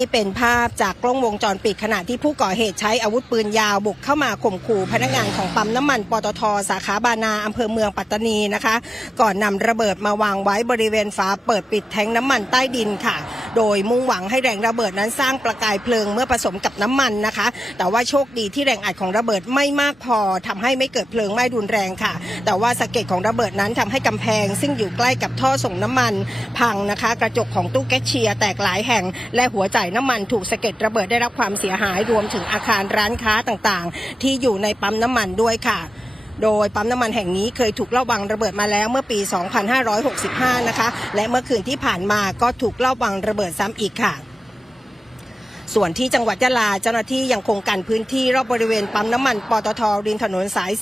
นี่เป็นภาพจากกล้องวงจรปิดขณะที่ผู้ก่อเหตุใช้อาวุธปืนยาวบุกเข้ามาข่มขู่พนักงานของปั๊มน้ำมันปตทสาขาบานาอำเภอเมืองปัตตานีนะคะ ก่อนนำระเบิดมาวางไว้บริเวณฝาเปิดปิดแทงน้ำมันใต้ดินค่ะ โดยมุ่งหวังให้แรงระเบิดนั้นสร้างประกายเพลิงเมื่อผสมกับน้ำมันนะคะ แต่ว่าโชคดีที่แรงอัดของระเบิดไม่มากพอทำให้ไม่เกิดเพลิงไหม้รุนแรงค่ะ แต่ว่าสะเก็ดของระเบิดนั้นทำให้กำแพง ซึ่งอยู่ใกล้กับท่อส่งน้ำมัน พังนะคะ กระจกของตู้แก๊สเชียร์แตกหลายแห่ง และหัวจ่ายน้ำมันถูกสะเก็ดระเบิดได้รับความเสียหายรวมถึงอาคารร้านค้าต่างๆ ที่อยู่ในปั๊มน้ำมันด้วยค่ะ โดยปั๊มน้ำมันแห่งนี้เคยถูกเล่าบังระเบิดมาแล้วเมื่อปี 2565 นะคะ และเมื่อคืนที่ผ่านมาก็ถูกเล่าบังระเบิดซ้ำอีกค่ะ ส่วนที่จังหวัดยะลาเจ้าหน้าที่ยังคงกันพื้นที่รอบบริเวณปั๊มน้ำมันปตทริมถนนสาย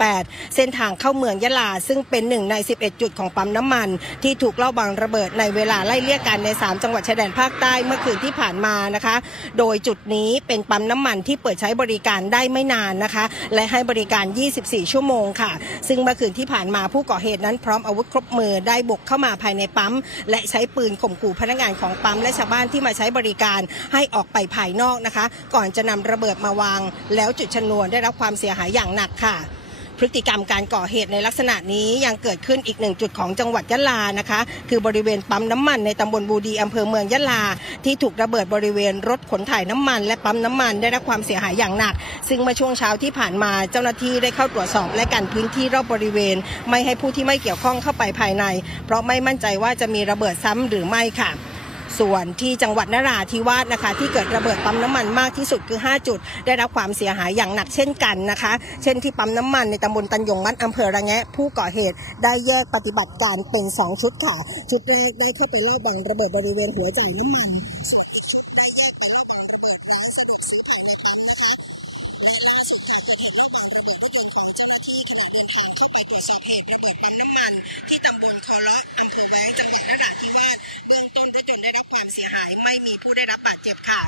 418 เส้นทางเข้าเมืองยะลา ซึ่งเป็นหนึ่งใน 11 จุดของปั๊มน้ำมัน ที่ถูกเล่าบังระเบิดในเวลาไล่เลี่ยกันใน 3 จังหวัดชายแดนภาคใต้เมื่อคืนที่ผ่านมานะคะ โดยจุดนี้เป็นปั๊มน้ำมันที่เปิดใช้บริการได้ไม่นานนะคะ และให้บริการ 24 ชั่วโมงค่ะ ซึ่งเมื่อคืนที่ผ่านมาผู้ก่อเหตุนั้นพร้อมอาวุธครบมือได้บุกเข้ามาภายในปั๊ม และใช้ปืนข่มขู่พนักงานของปั๊มและชาวบ้านที่มาใช้บริการให้ออกไปภายนอกนะคะ ก่อนจะนำระเบิดมาวาง แล้วจุดชนวนได้รับความเสียหายอย่างหนักค่ะพฤติกรรมการก่อเหตุในลักษณะนี้ยังเกิดขึ้นอีกหนึ่งจุดของจังหวัดยะลานะคะ คือบริเวณปั๊มน้ำมันในตำบลบูดีอำเภอเมืองยะลา ที่ถูกระเบิดบริเวณรถขนถ่ายน้ำมัน และปั๊มน้ำมันได้รับความเสียหายอย่างหนัก ซึ่งเมื่อช่วงเช้าที่ผ่านมาเจ้าหน้าที่ได้เข้าตรวจสอบและกันพื้นที่รอบบริเวณ ไม่ให้ผู้ที่ไม่เกี่ยวข้องเข้าไปภายใน เพราะไม่มั่นใจว่าจะมีระเบิดซ้ำหรือไม่ค่ะ ส่วนที่จังหวัดนราธิวาสนะคะ ที่เกิดระเบิดปั๊มน้ำมันมากที่สุดคือ 5 จุด ได้รับความเสียหายอย่างหนักเช่นกันนะคะ เช่นที่ปั๊มน้ำมันในตำบลตันยงมัดอำเภอระแงะ ผู้ก่อเหตุได้แยกปฏิบัติการเป็น 2 ชุดค่ะ ชุดแรกได้เข้าไปลอบบังระเบิดบริเวณหัวจ่ายน้ำมันส่วน เจ็บค่ะ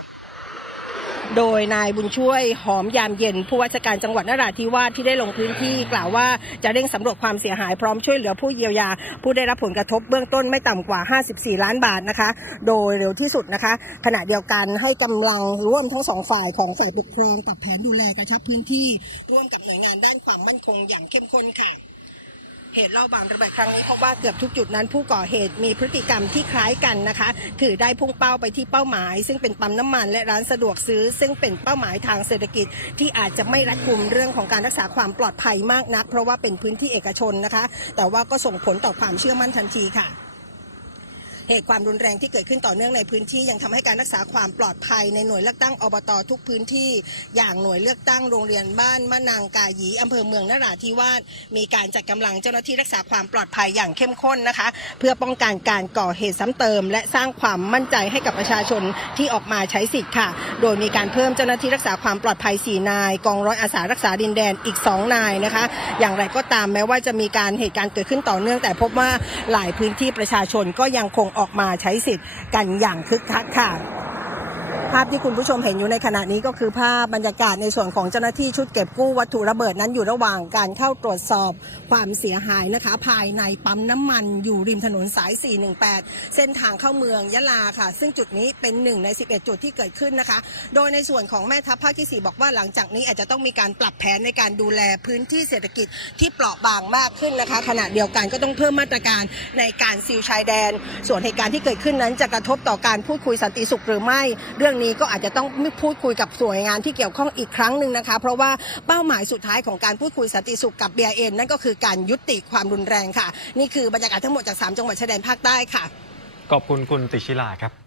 โดยนายบุญช่วยหอมยามเย็นผู้ว่าราชการจังหวัดนราธิวาสที่ได้ลงพื้นที่กล่าวว่าจะเร่งสำรวจความเสียหายพร้อมช่วยเหลือผู้เยียวยา ผู้ได้รับผลกระทบเบื้องต้นไม่ต่ำกว่า 54 ล้านบาทนะคะ โดยเร็วที่สุดนะคะ ขณะเดียวกันให้กำลังร่วมทั้งสองฝ่ายของฝ่ายปกครองปรับแผนดูแลกระชับพื้นที่ร่วมกับหน่วยงานด้านความมั่นคงอย่างเข้มข้นค่ะ เหตุเล่าบางระเบิดครั้งนี้พบว่าเกือบทุกจุดนั้นผู้ก่อเหตุมีพฤติกรรมที่คล้ายกันนะคะ คือได้พุ่งเป้าไปที่เป้าหมาย ซึ่งเป็นปั๊มน้ำมันและร้านสะดวกซื้อ ซึ่งเป็นเป้าหมายทางเศรษฐกิจ ที่อาจจะไม่รัดกุมเรื่องของการรักษาความปลอดภัยมากนัก เพราะว่าเป็นพื้นที่เอกชนนะคะ แต่ว่าก็ส่งผลต่อความเชื่อมั่นทันทีค่ะ เหตุความรุนแรงที่เกิดขึ้นต่อเนื่องในพื้นที่ยังทำให้การรักษาความปลอดภัยในหน่วยเลือกตั้งอบตทุกพื้นที่ อย่างหน่วยเลือกตั้งโรงเรียนบ้านมะนางกาหยีอำเภอเมืองนราธิวาสมีการจัดกำลังเจ้าหน้าที่รักษาความปลอดภัยอย่างเข้มข้นนะคะ เพื่อป้องกันการก่อเหตุซ้ำเติม และสร้างความมั่นใจให้กับประชาชนที่ออกมาใช้สิทธิ์ค่ะ โดยมีการเพิ่มเจ้าหน้าที่รักษาความปลอดภัย 4 นาย กองร้อยอาสารักษาดินแดนอีก 2 นายนะคะ อย่างไรก็ตามแม้ว่าจะมีการเหตุการณ์เกิดขึ้นต่อเนื่อง แต่พบว่าหลายพื้นที่ประชาชนก็ยังคงออกมาใช้สิทธิ์กันอย่างคึกคักค่ะ ภาพที่คุณผู้ชมเห็นอยู่ในขณะนี้ก็คือภาพบรรยากาศในส่วนของเจ้าหน้าที่ชุดเก็บกู้วัตถุระเบิดนั้นอยู่ระหว่างการเข้าตรวจสอบความเสียหายนะคะ ภายในปั๊มน้ำมันอยู่ริมถนนสาย 418 เส้นทางเข้าเมืองยะลาค่ะ ซึ่งจุดนี้เป็นหนึ่งใน 11 จุดที่เกิดขึ้นนะคะ โดยในส่วนของแม่ทัพภาคที่ 4 บอกว่าหลังจากนี้อาจจะต้องมีการปรับแผนในการดูแลพื้นที่เศรษฐกิจที่เปราะบางมากขึ้นนะคะ ขณะเดียวกันก็ต้องเพิ่มมาตรการในการซีลชายแดน ส่วนเหตุการณ์ที่เกิดขึ้นนั้นจะกระทบต่อการพูดคุยสันติสุขหรือไม่เรื่องนี้ก็อาจจะต้องพูดคุยกับส่วนงานที่เกี่ยวข้องอีกครั้งหนึ่งนะคะ เพราะว่าเป้าหมายสุดท้ายของการพูดคุยสันติสุขกับเบียเอ็นนั่นก็คือการยุติความรุนแรงค่ะ นี่คือบรรยากาศทั้งหมดจาก 3 จังหวัดชายแดนภาคใต้ค่ะ ขอบคุณคุณติชิลาครับ